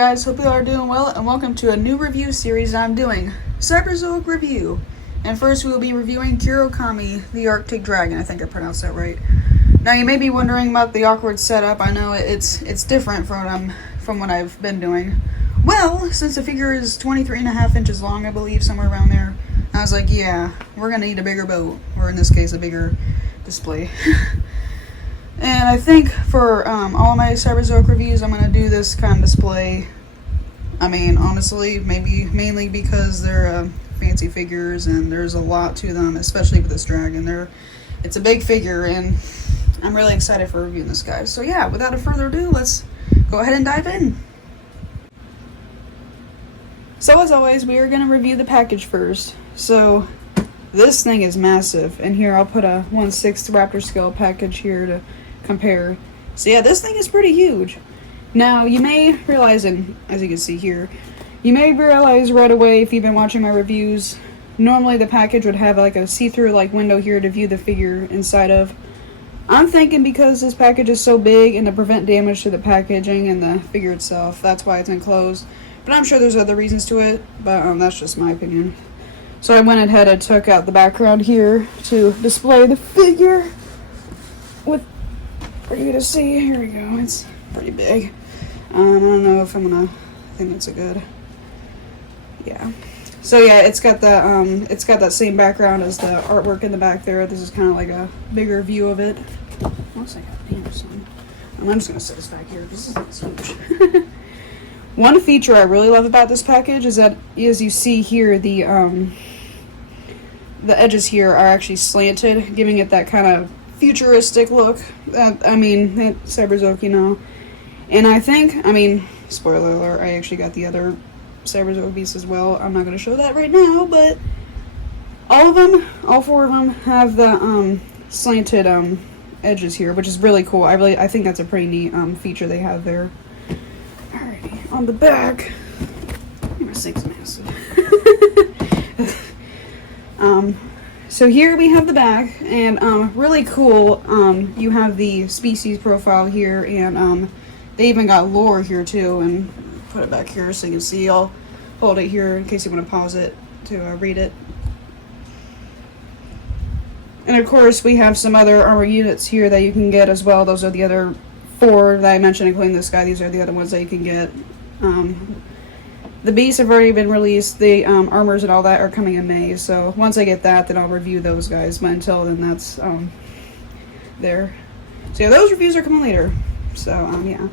guys? Hope you are doing well, and welcome to a new review series I'm doing, Cyberzoic Review. And first we will be reviewing Kuraokami, the Arctic Dragon. I think I pronounced that right. Now you may be wondering about the awkward setup. I know it's different from what I've been doing. Well, since the figure is 23.5 inches long, I believe, somewhere around there, I was like, yeah, we're gonna need a bigger boat, or in this case, a bigger display. And I think for all of my Cyberzoic reviews, I'm going to do this kind of display. I mean, honestly, mainly because they're fancy figures and there's a lot to them, especially with this dragon. It's a big figure and I'm really excited for reviewing this guy. So yeah, without further ado, let's go ahead and dive in. So as always, we are going to review the package first. So this thing is massive, and here I'll put a 1/6 Raptor scale package here to compare. So yeah, this thing is pretty huge. Now you may realize, and as you can see here, you may realize right away if you've been watching my reviews, normally the package would have like a see-through like window here to view the figure inside of. I'm thinking because this package is so big and to prevent damage to the packaging and the figure itself, that's why it's enclosed. But I'm sure there's other reasons to it, but that's just my opinion. So I went ahead and took out the background here to display the figure for you to see. Here we go. It's pretty big. I don't know if I think it's a good. Yeah. So yeah, it's got that same background as the artwork in the back there. This is kind of like a bigger view of it. Looks like a paint or something. I'm just gonna set this back here because this is huge. One feature I really love about this package is that, as you see here, the edges here are actually slanted, giving it that kind of futuristic look. Cyberzoic, you know. And I think, spoiler alert, I actually got the other Cyberzoic beasts as well. I'm not going to show that right now, but all four of them have the slanted edges here, which is really cool. I think that's a pretty neat feature they have there. Alrighty, on the back, this thing's massive. So here we have the back, and really cool, you have the species profile here, and they even got lore here too, and put it back here so you can see. I'll hold it here in case you want to pause it to read it. And of course we have some other armor units here that you can get as well. Those are the other 4 that I mentioned, including this guy. These are the other ones that you can get. The beasts have already been released. The armors and all that are coming in May. So once I get that, then I'll review those guys. But until then, that's there. So yeah, those reviews are coming later. So yeah.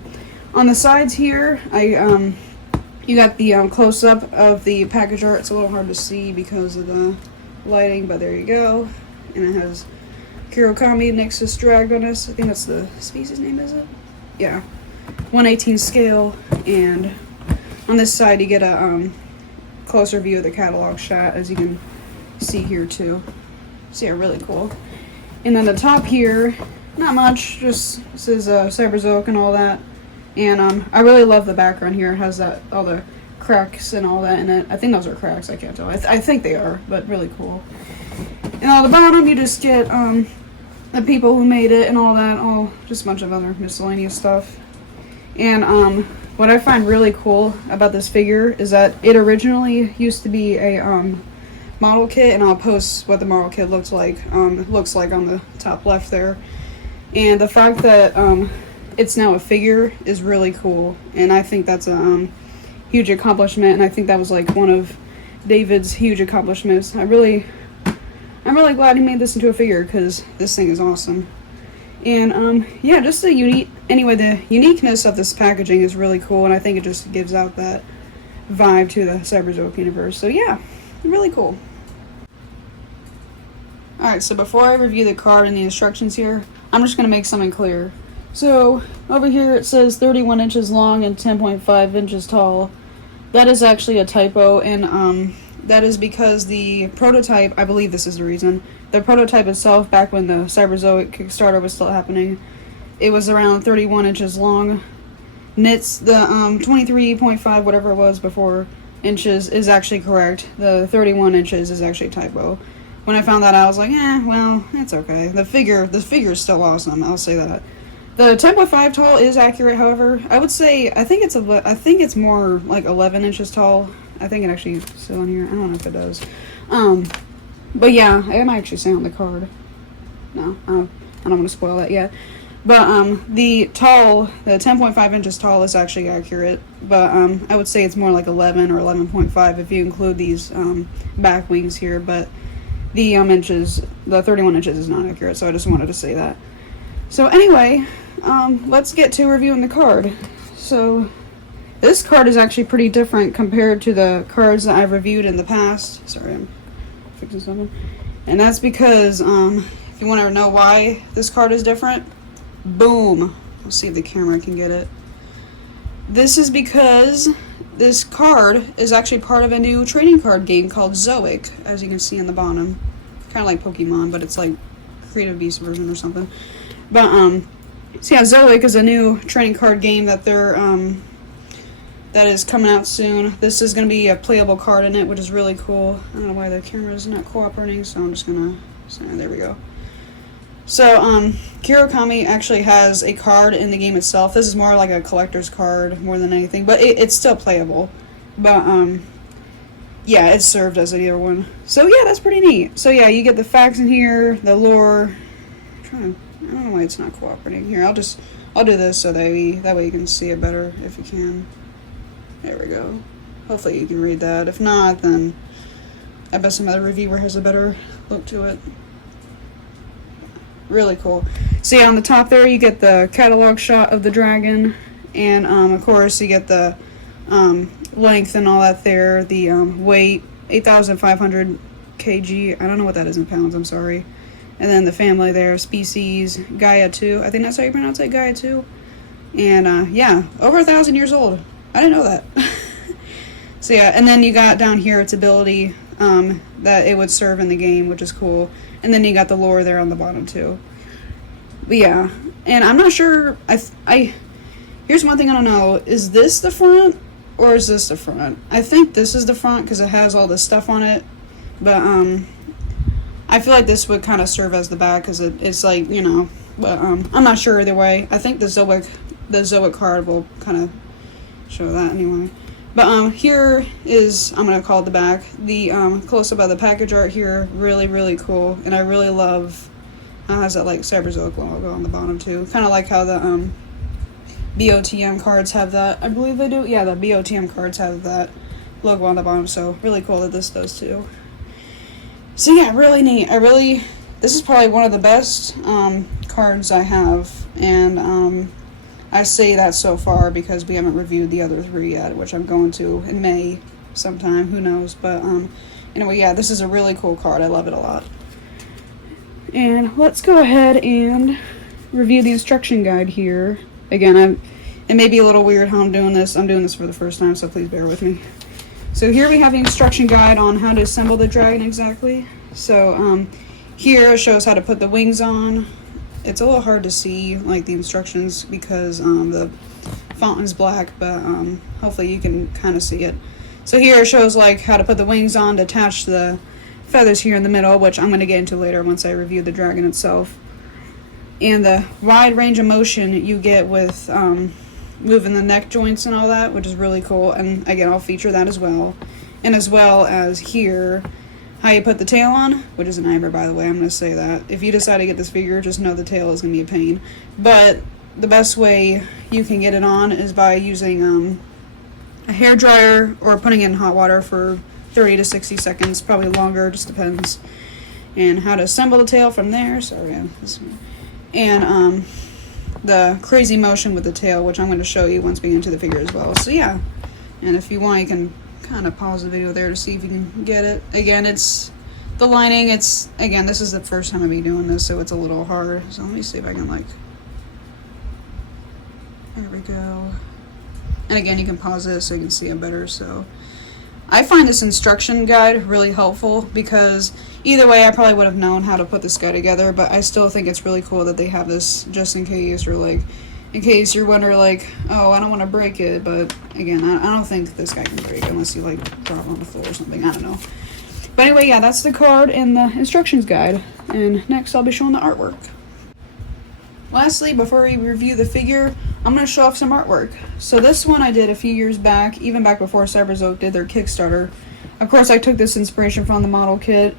On the sides here, you got the close-up of the package art. It's a little hard to see because of the lighting, but there you go. And it has Kuraokami Nexus Dragonus. I think that's the species name, is it? Yeah. 1/18 scale, and on this side, you get a closer view of the catalog shot, as you can see here too. So yeah, really cool. And then the top here, not much, just says Cyberzoic and all that. And I really love the background here. It has all the cracks and all that in it. I think those are cracks. I can't tell. I think they are, but really cool. And on the bottom, you just get the people who made it and all that. Just a bunch of other miscellaneous stuff. And what I find really cool about this figure is that it originally used to be a model kit, and I'll post what the model kit looks like on the top left there. And the fact that it's now a figure is really cool, and I think that's a huge accomplishment, and I think that was like one of David's huge accomplishments. I'm really glad he made this into a figure because this thing is awesome. And yeah, just the uniqueness of this packaging is really cool, and I think it just gives out that vibe to the Cyberzoic universe. So yeah, really cool. Alright, so before I review the card and the instructions here, I'm just going to make something clear. So over here it says 31 inches long and 10.5 inches tall. That is actually a typo, and that is because the prototype, I believe this is the reason, the prototype itself, back when the Cyberzoic Kickstarter was still happening, it was around 31 inches long. Knits, the 23.5, whatever it was before, inches is actually correct. The 31 inches is actually a typo. When I found that out, I was like, well, it's okay. The figure is still awesome, I'll say that. The 10.5 tall is accurate, however. I would say, I think it's more like 11 inches tall. I think it actually still on here. I don't know if it does. But yeah, it might actually say on the card. No, I don't want to spoil that yet. But the 10.5 inches tall is actually accurate. But I would say it's more like 11 or 11.5 if you include these back wings here. But the the 31 inches is not accurate, so I just wanted to say that. So anyway, let's get to reviewing the card. So this card is actually pretty different compared to the cards that I've reviewed in the past. Sorry, I'm fixing something. And that's because, if you want to know why this card is different, boom. Let's see if the camera can get it. This is because this card is actually part of a new trading card game called Zoic, as you can see in the bottom. Kind of like Pokemon, but it's like Creative Beast version or something. But, so yeah, Zoic is a new trading card game that that is coming out soon. This is going to be a playable card in it, which is really cool. I don't know why the camera is not cooperating, so I'm just going to, there we go. So, Kuraokami actually has a card in the game itself. This is more like a collector's card more than anything, but it's still playable. But, yeah, it's served as either one. So, yeah, that's pretty neat. So, yeah, you get the facts in here, the lore. I don't know why it's not cooperating here. I'll do this so that way you can see it better if you can. There we go. Hopefully you can read that. If not, then I bet some other reviewer has a better look to it. Really cool. So yeah, on the top there you get the catalog shot of the dragon, and of course you get the length and all that there. The weight, 8,500 kg. I don't know what that is in pounds. I'm sorry. And then the family there, species, Gaia 2. I think that's how you pronounce it, Gaia 2. And yeah, over 1,000 years old. I didn't know that. So yeah, and then you got down here its ability that it would serve in the game, which is cool. And then you got the lore there on the bottom too. But yeah, and I'm not sure. Here's one thing I don't know: is this the front or is this the front? I think this is the front because it has all this stuff on it. But I feel like this would kind of serve as the back because it's like, you know. But I'm not sure either way. I think the Zoic card will kind of show that anyway. But here is, I'm going to call it the back. The close-up of the package art here, really, really cool. And I really love how it has that like Cyberzoic logo on the bottom too. Kind of like how the BOTM cards have that. I believe they do. Yeah, the BOTM cards have that logo on the bottom. So really cool that this does too. So yeah, really neat. This is probably one of the best cards I have. And I say that so far because we haven't reviewed the other three yet, which I'm going to in May sometime, who knows. But anyway, yeah, this is a really cool card. I love it a lot. And let's go ahead and review the instruction guide here. Again, it may be a little weird how I'm doing this. I'm doing this for the first time, so please bear with me. So here we have the instruction guide on how to assemble the dragon exactly. So here it shows how to put the wings on. It's a little hard to see like the instructions because the font is black, but hopefully you can kind of see it. So here it shows like how to put the wings on to attach the feathers here in the middle, which I'm going to get into later once I review the dragon itself. And the wide range of motion you get with moving the neck joints and all that, which is really cool. And again, I'll feature that as well. And as well as here, how you put the tail on, which is a nightmare, by the way. I'm going to say that. If you decide to get this figure, just know the tail is going to be a pain. But the best way you can get it on is by using a hairdryer or putting it in hot water for 30 to 60 seconds, probably longer, just depends. And how to assemble the tail from there. Sorry, and the crazy motion with the tail, which I'm going to show you once we get into the figure as well. So yeah, and if you want, you can kind of pause the video there to see if you can get it. Again, it's the lining. It's, again, this is the first time I'll be doing this, so it's a little hard. So let me see if I can, like, there we go. And again, you can pause it so you can see it better. So I find this instruction guide really helpful because either way, I probably would have known how to put this guy together, but I still think it's really cool that they have this just in case, or like in case you're wondering like, oh, I don't want to break it. But again, I don't think this guy can break unless you like drop it on the floor or something. I don't know. But anyway, yeah, that's the card and the instructions guide. And next I'll be showing the artwork. Lastly, before we review the figure, I'm going to show off some artwork. So this one I did a few years back, even back before Cyberzoic did their Kickstarter. Of course, I took this inspiration from the model kit,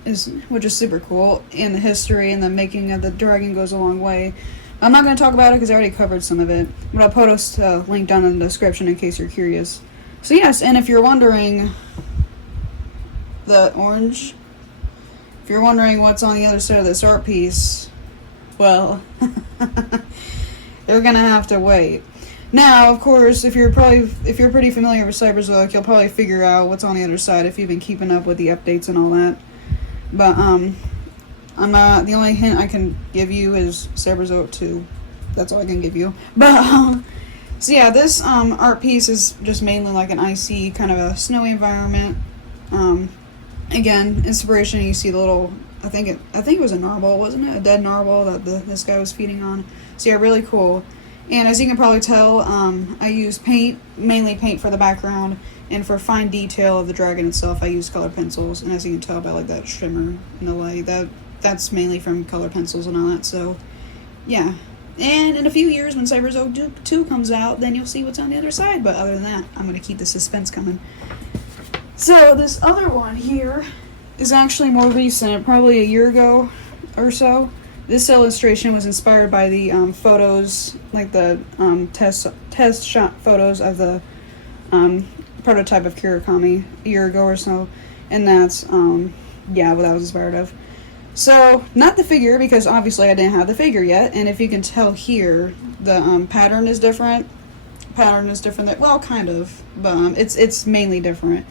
which is super cool, and the history and the making of the dragon goes a long way. I'm not going to talk about it because I already covered some of it, but I'll post a link down in the description in case you're curious. So yes, and if you're wondering, the orange, if you're wondering what's on the other side of this art piece, well, you're going to have to wait. Now, of course, if you're pretty familiar with Cyberzoic, you'll probably figure out what's on the other side if you've been keeping up with the updates and all that. But the only hint I can give you is Cyberzoic 2. That's all I can give you. But so yeah, this art piece is just mainly like an icy kind of a snowy environment. Again, inspiration. You see the little, I think it was a narwhal, wasn't it? A dead narwhal that this guy was feeding on. So yeah, really cool. And as you can probably tell, I use paint, mainly paint for the background, and for fine detail of the dragon itself, I use color pencils. And as you can tell by like that shimmer in the light, that's mainly from color pencils and all that. So yeah. And in a few years, when Cyberzoic 2 comes out, then you'll see what's on the other side. But other than that, I'm going to keep the suspense coming. So this other one here is actually more recent, probably a year ago or so. This illustration was inspired by the photos, like the test shot photos of the prototype of Kuraokami a year ago or so, and that's yeah, what I was inspired of. So not the figure, because obviously I didn't have the figure yet, and if you can tell here, the pattern is different. Well, kind of, but it's mainly different.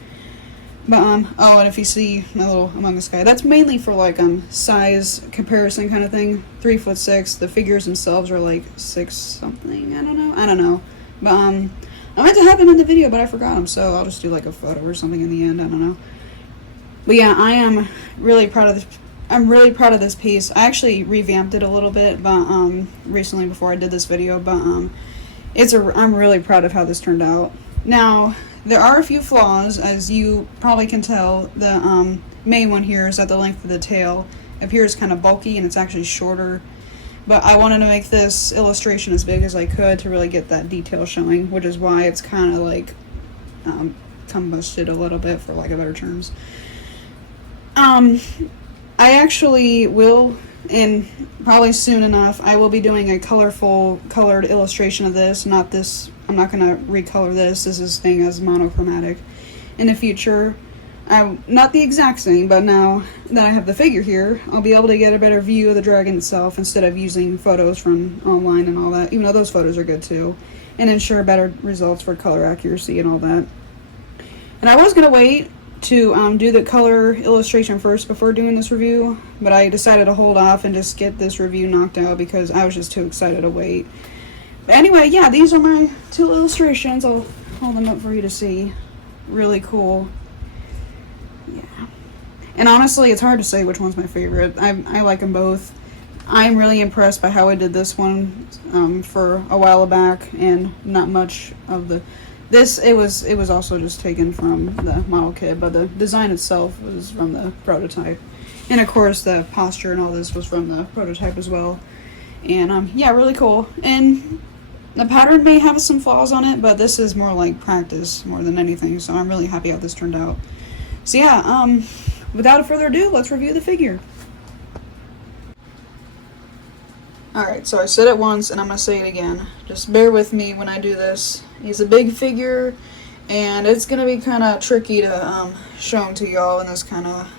But oh, and if you see my little Among Us guy, that's mainly for like size comparison kind of thing. 3'6". The figures themselves are like 6 something. I don't know. But I meant to have them in the video, but I forgot them, so I'll just do like a photo or something in the end. I don't know. But yeah, I am really proud of this. I'm really proud of this piece. I actually revamped it a little bit, but recently before I did this video. But I'm really proud of how this turned out. Now, there are a few flaws, as you probably can tell. The main one here is that the length of the tail appears kind of bulky, and it's actually shorter. But I wanted to make this illustration as big as I could to really get that detail showing, which is why it's kind of like combusted a little bit, for lack of better terms. I actually will, and probably soon enough, I will be doing a colored illustration of this. Not this. I'm not going to recolor this. This is staying as monochromatic. In the future, not the exact same, but now that I have the figure here, I'll be able to get a better view of the dragon itself instead of using photos from online and all that, even though those photos are good too, and ensure better results for color accuracy and all that. And I was going to wait to do the color illustration first before doing this review, but I decided to hold off and just get this review knocked out because I was just too excited to wait. But anyway, yeah, these are my 2 illustrations. I'll hold them up for you to see. Really cool. Yeah. And honestly, it's hard to say which one's my favorite. I like them both. I'm really impressed by how I did this one for a while back, and not much of the... it was also just taken from the model kit, but the design itself was from the prototype. And of course, the posture and all this was from the prototype as well. And yeah, really cool. And the pattern may have some flaws on it, but this is more like practice more than anything, so I'm really happy how this turned out. So yeah, without further ado, let's review the figure. Alright, so I said it once, and I'm going to say it again. Just bear with me when I do this. He's a big figure, and it's going to be kind of tricky to show him to y'all in this kind of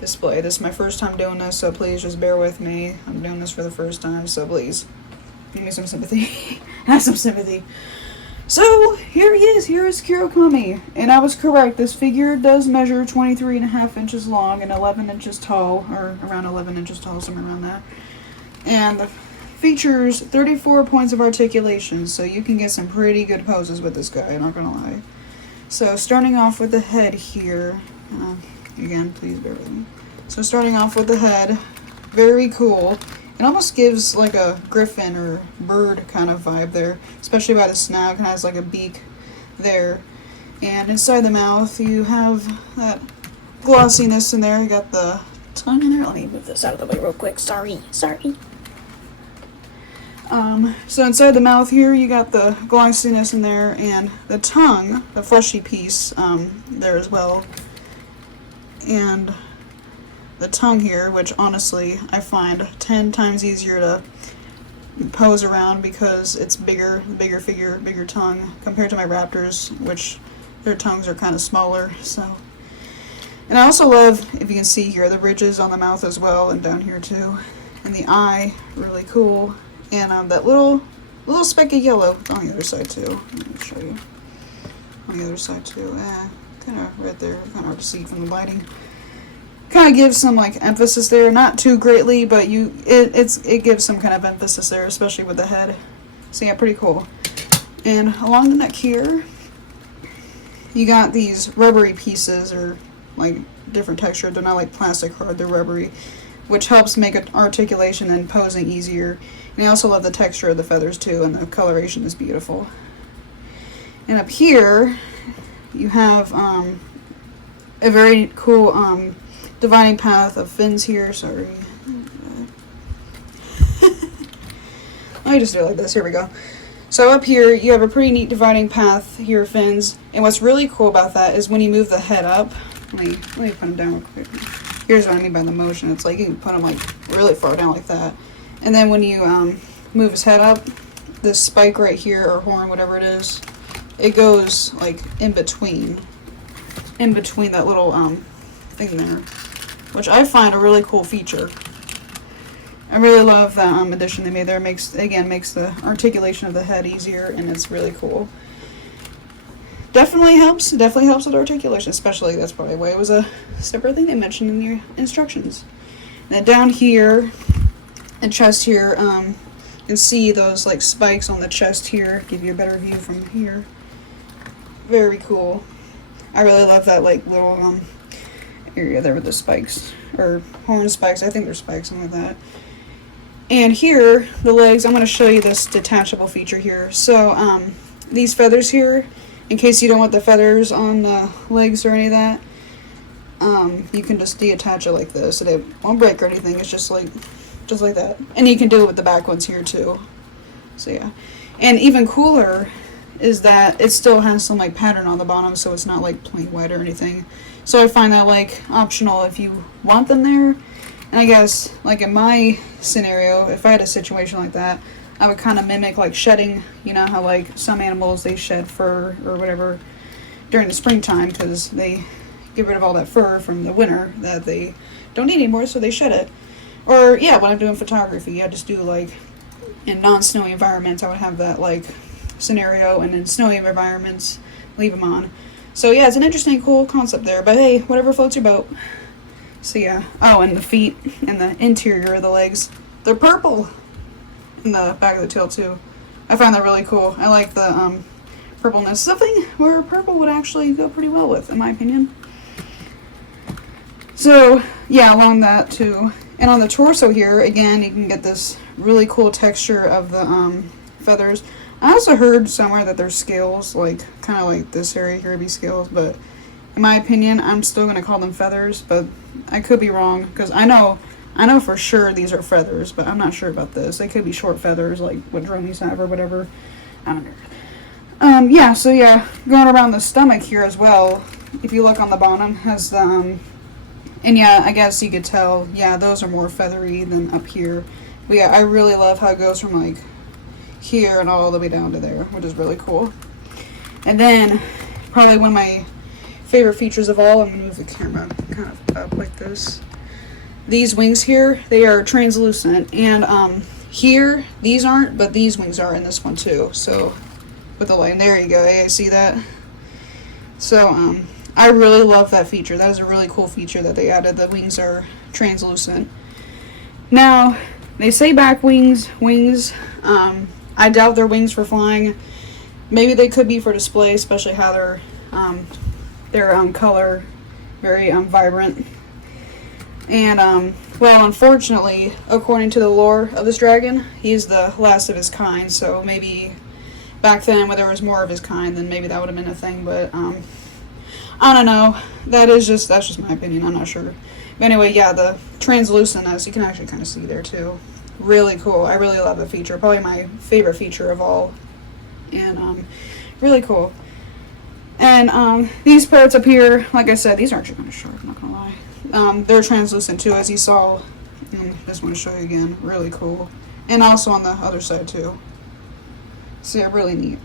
display. This is my first time doing this, so please just bear with me. I'm doing this for the first time, so please give me some sympathy. Have some sympathy. So, here he is. Here is Kuraokami. And I was correct. This figure does measure 23.5 inches long and 11 inches tall, or around 11 inches tall, somewhere around that. And features 34 points of articulation, so you can get some pretty good poses with this guy, not gonna lie. So, starting off with the head here. Again, please bear with me. So, starting off with the head. Very cool. It almost gives like a griffin or bird kind of vibe there, especially by the snout. It has like a beak there. And inside the mouth, you have that glossiness in there. You got the tongue in there. Let me move this out of the way real quick. Sorry. So inside the mouth here, you got the glossiness in there, and the tongue, the fleshy piece, there as well. And the tongue here, which honestly I find 10 times easier to pose around because it's bigger figure, bigger tongue compared to my raptors, which their tongues are kind of smaller. So, and I also love, if you can see here, the ridges on the mouth as well, and down here too, and the eye, really cool. And that little speck of yellow on the other side too. Let me show you on the other side too. Kind of right there, kind of hard to see from the lighting. Kind of gives some like emphasis there, not too greatly, but it gives some kind of emphasis there, especially with the head. So yeah, pretty cool. And along the neck here, you got these rubbery pieces, or like different texture. They're not like plastic hard, they're rubbery, which helps make articulation and posing easier. And I also love the texture of the feathers too, and the coloration is beautiful. And up here, you have a very cool dividing path of fins here. Sorry. Let me just do it like this. Here we go. So up here, you have a pretty neat dividing path here, fins. And what's really cool about that is when you move the head up, let me put them down real quick. Here's what I mean by the motion. It's like you can put them like really far down like that. And then when you move his head up, this spike right here, or horn, whatever it is, it goes like in between that little thing there, which I find a really cool feature. I really love that addition they made there. Makes the articulation of the head easier, and it's really cool. Definitely helps with articulation, especially that's probably why it was a separate thing they mentioned in your instructions. And then down here, and chest here, you can see those like spikes on the chest here. Give you a better view from here. Very cool. I really love that like little area there with the spikes, or horn spikes. I think they're spikes, something like that. And here, the legs. I'm going to show you this detachable feature here. So these feathers here, in case you don't want the feathers on the legs or any of that, you can just detach it like this. So they won't break or anything. It's just like that. And you can do it with the back ones here too. So yeah. And even cooler is that it still has some like pattern on the bottom, so it's not like plain white or anything. So I find that like optional if you want them there. And I guess like in my scenario, if I had a situation like that, I would kind of mimic like shedding. You know how like some animals, they shed fur or whatever during the springtime because they get rid of all that fur from the winter that they don't need anymore, so they shed it. Or yeah, when I'm doing photography, I just do like in non-snowy environments, I would have that like scenario, and in snowy environments, leave them on. So yeah, it's an interesting, cool concept there, but hey, whatever floats your boat. So yeah. Oh, and the feet and the interior of the legs, they're purple in the back of the tail too. I find that really cool. I like the purpleness. Something where purple would actually go pretty well with, in my opinion. So yeah, along that too. And on the torso here, again, you can get this really cool texture of the feathers. I also heard somewhere that there's scales, like kind of like this area here would be scales, but in my opinion, I'm still going to call them feathers, but I could be wrong, because I know for sure these are feathers, but I'm not sure about this. They could be short feathers, like what dromies have or whatever. I don't know. Yeah, so yeah, going around the stomach here as well, if you look on the bottom, has the, and yeah, I guess you could tell, yeah, those are more feathery than up here. But yeah, I really love how it goes from like here and all the way down to there, which is really cool. And then probably one of my favorite features of all, I'm going to move the camera kind of up like this. These wings here, they are translucent, and here, these aren't, but these wings are in this one too. So with the line, there you go, hey, see that? So I really love that feature. That is a really cool feature that they added. The wings are translucent. Now, they say back wings. I doubt they're wings for flying. Maybe they could be for display, especially how their color very vibrant. And well, unfortunately, according to the lore of this dragon, he's the last of his kind. So maybe back then, when there was more of his kind, then maybe that would have been a thing. But I don't know. That's just my opinion. I'm not sure. But anyway, yeah, the translucentness you can actually kind of see there too. really cool. I really love the feature. Probably my favorite feature of all. And really cool. And these parts up here, like I said, these aren't actually kind of sharp, I'm not gonna lie. They're translucent too, as you saw. Just want to show you again. Really cool. And also on the other side too. So yeah, really neat.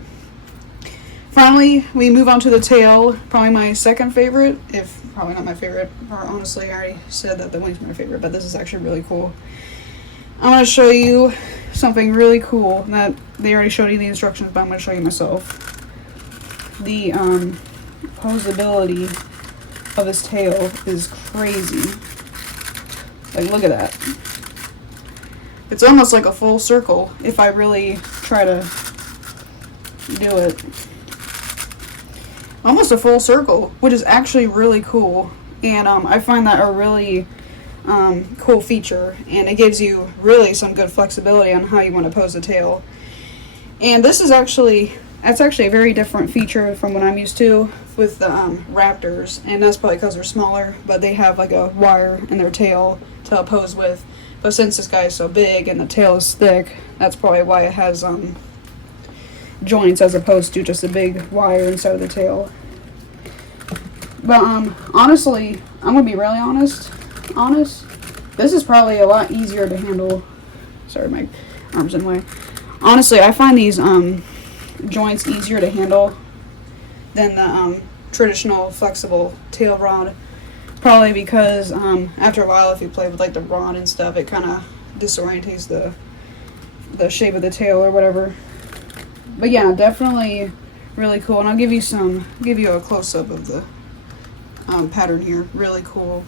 Finally, we move on to the tail. Probably my second favorite, if probably not my favorite. Or honestly, I already said that the wing's my favorite, but this is actually really cool. I'm going to show you something really cool that they already showed you the instructions, but I'm going to show you myself. The posability of this tail is crazy. Like, look at that. It's almost like a full circle if I really try to do it. Almost a full circle, which is actually really cool. And I find that a really cool feature, and it gives you really some good flexibility on how you want to pose the tail. And this is actually, that's actually a very different feature from what I'm used to with the Raptors, and that's probably because they're smaller, but they have like a wire in their tail to pose with. But since this guy is so big and the tail is thick, that's probably why it has joints as opposed to just a big wire inside of the tail. But honestly, I'm gonna be really honest, this is probably a lot easier to handle. Sorry, my arm's in the way. Honestly, I find these joints easier to handle than the traditional flexible tail rod. Probably because after a while, if you play with like the rod and stuff, it kind of disorientates the shape of the tail or whatever. But yeah, definitely really cool. And I'll give you a close-up of the pattern here. Really cool.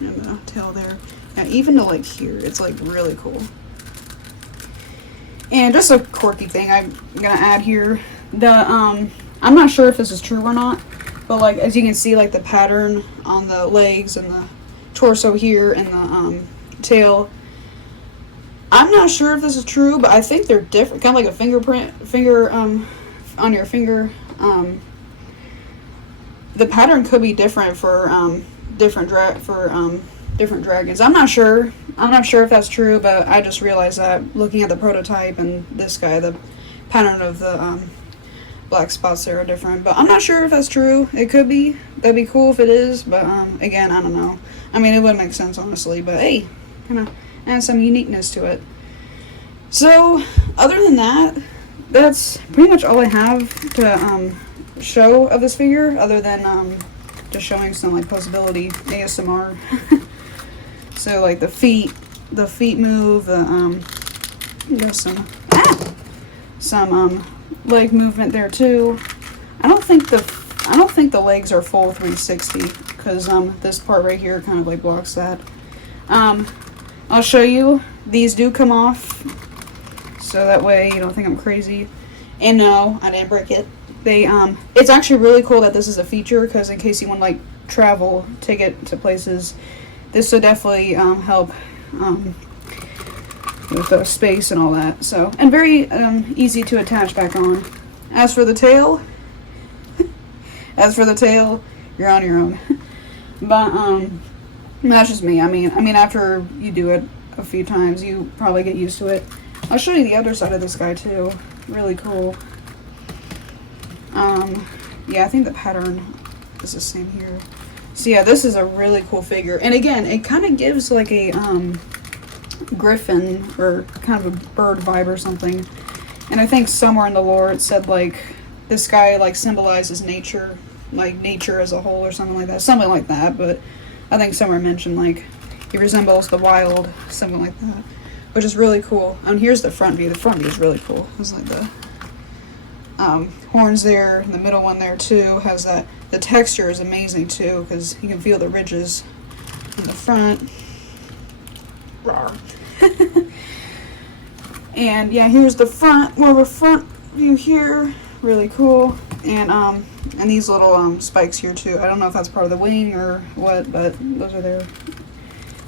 And the tail there. Yeah, even to like here, it's like really cool. And just a quirky thing I'm gonna add here. I'm not sure if this is true or not, but like as you can see, like the pattern on the legs and the torso here and the tail. I'm not sure if this is true, but I think they're different. Kind of like a finger on your finger. The pattern could be different for different dragons. I'm not sure if that's true, but I just realized that looking at the prototype and this guy, the pattern of the black spots there are different. But I'm not sure if that's true. It could be. That'd be cool if it is. But again, I don't know. I mean, it would make sense honestly. But hey, kind of add some uniqueness to it. So other than that, that's pretty much all I have to show of this figure, other than just showing some like posability ASMR. So like the feet move, there's some leg movement there too. I don't think the legs are full 360 because this part right here kind of like blocks that. I'll show you. These do come off, so that way you don't think I'm crazy. And no, I didn't break it. It's actually really cool that this is a feature, because in case you want to like travel, take it to places, this will definitely help with the space and all that. So, and very easy to attach back on. As for the tail, you're on your own. But that's just me. I mean, after you do it a few times, you probably get used to it. I'll show you the other side of this guy too. Really cool. Yeah, I think the pattern is the same here. So yeah, this is a really cool figure. And again, it kind of gives like a griffin or kind of a bird vibe or something. And I think somewhere in the lore it said like this guy like symbolizes nature, like nature as a whole or something like that. Something like that, but I think somewhere mentioned like he resembles the wild, something like that. Which is really cool. And here's the front view. The front view is really cool. It's like the horns there, and the middle one there too has that. The texture is amazing too, because you can feel the ridges in the front. Rawr. And yeah, here's the front, more of a front view here. Really cool. And these little spikes here too. I don't know if that's part of the wing or what, but those are there.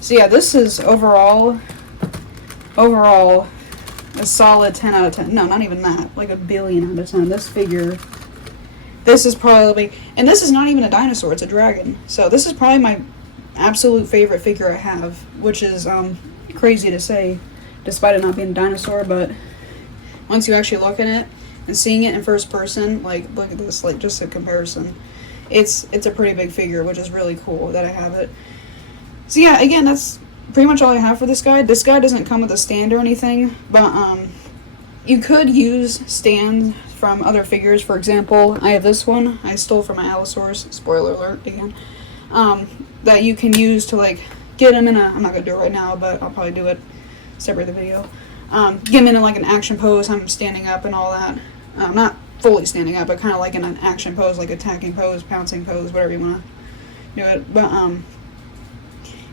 So yeah, this is overall a solid 10 out of 10. No, not even that. Like a billion out of 10. This figure, this is probably, and this is not even a dinosaur, it's a dragon. So this is probably my absolute favorite figure I have, which is crazy to say, despite it not being a dinosaur, but once you actually look at it and seeing it in first person, like, look at this, like, just a comparison. It's a pretty big figure, which is really cool that I have it. So yeah, again, that's pretty much all I have for this guy. This guy doesn't come with a stand or anything, but you could use stands from other figures. For example, I have this one I stole from my Allosaurus, spoiler alert again, that you can use to, like, get him in a, I'm not going to do it right now, but I'll probably do it separate the video, get him in like an action pose, have him standing up and all that, not fully standing up, but kind of like in an action pose, like attacking pose, pouncing pose, whatever you want to do it, but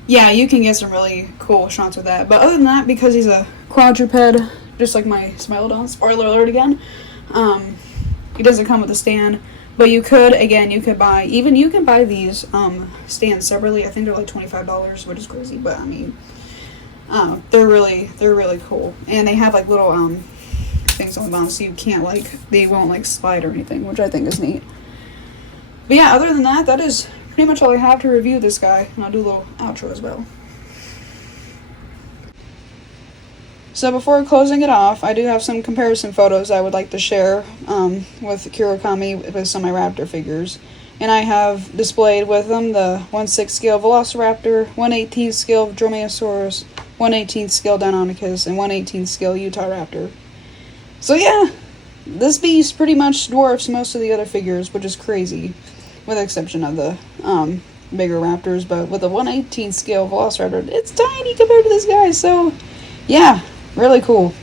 yeah, you can get some really cool shots with that. But other than that, because he's a quadruped, just like my Smilodon, spoiler alert again, he doesn't come with a stand. But you could, again, you can buy these stands separately. I think they're like $25, which is crazy, but I mean, they're really cool. And they have like little things on the bottom, so you can't, like, they won't like slide or anything, which I think is neat. But yeah, other than that, that is pretty much all I have to review this guy, and I'll do a little outro as well. So before closing it off, I do have some comparison photos I would like to share with Kuraokami with some of my raptor figures. And I have displayed with them the 1/6 scale Velociraptor, 1/18 scale Dromaeosaurus, 1/18 scale Deinonychus, and 1/18 scale Utahraptor. So yeah, this beast pretty much dwarfs most of the other figures, which is crazy, with the exception of the bigger raptors. But with the 1/18 scale Velociraptor, it's tiny compared to this guy, so yeah, really cool.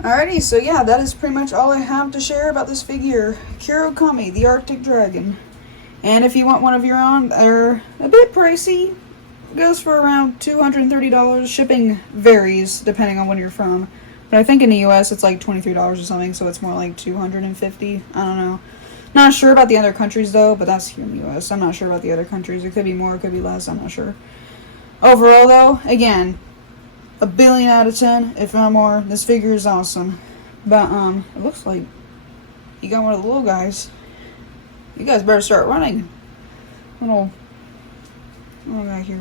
Alrighty, so yeah, that is pretty much all I have to share about this figure, Kuraokami, the Arctic Dragon. And if you want one of your own, they're a bit pricey. It goes for around $230. Shipping varies depending on when you're from. But I think in the US it's like $23 or something, so it's more like $250. I don't know. Not sure about the other countries though, but that's here in the US. I'm not sure about the other countries. It could be more, it could be less, I'm not sure. Overall though, again, a billion out of 10, if not more. This figure is awesome. But, it looks like you got one of the little guys. You guys better start running. Little guy here.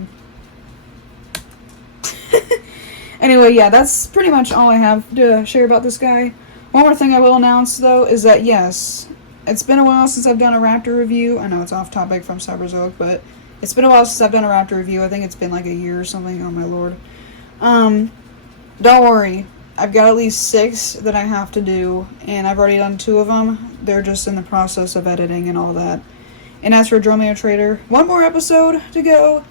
Anyway, yeah, that's pretty much all I have to share about this guy. One more thing I will announce, though, is that, yes, it's been a while since I've done a raptor review. I know it's off topic from Cyberzoic, but it's been a while since I've done a raptor review. I think it's been like a year or something. Oh, my lord. Don't worry. I've got at least 6 that I have to do, and I've already done 2 of them. They're just in the process of editing and all that. And as for Dromaeotraitor, 1 more episode to go.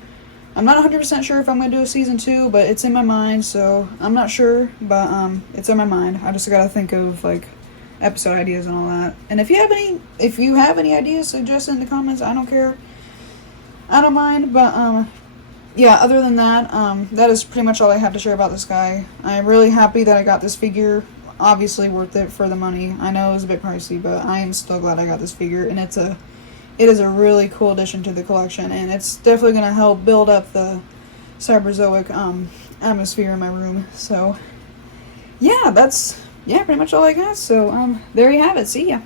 I'm not 100% sure if I'm going to do a season 2, but it's in my mind, so I'm not sure, but it's in my mind. I just gotta think of, like, episode ideas and all that. And if you have any ideas, suggest it in the comments. I don't care. I don't mind, but yeah, other than that, that is pretty much all I have to share about this guy. I'm really happy that I got this figure. Obviously worth it for the money. I know it was a bit pricey, but I am still glad I got this figure, and it is a really cool addition to the collection, and it's definitely going to help build up the Cyberzoic atmosphere in my room. So yeah, that's pretty much all I got. So there you have it. See ya.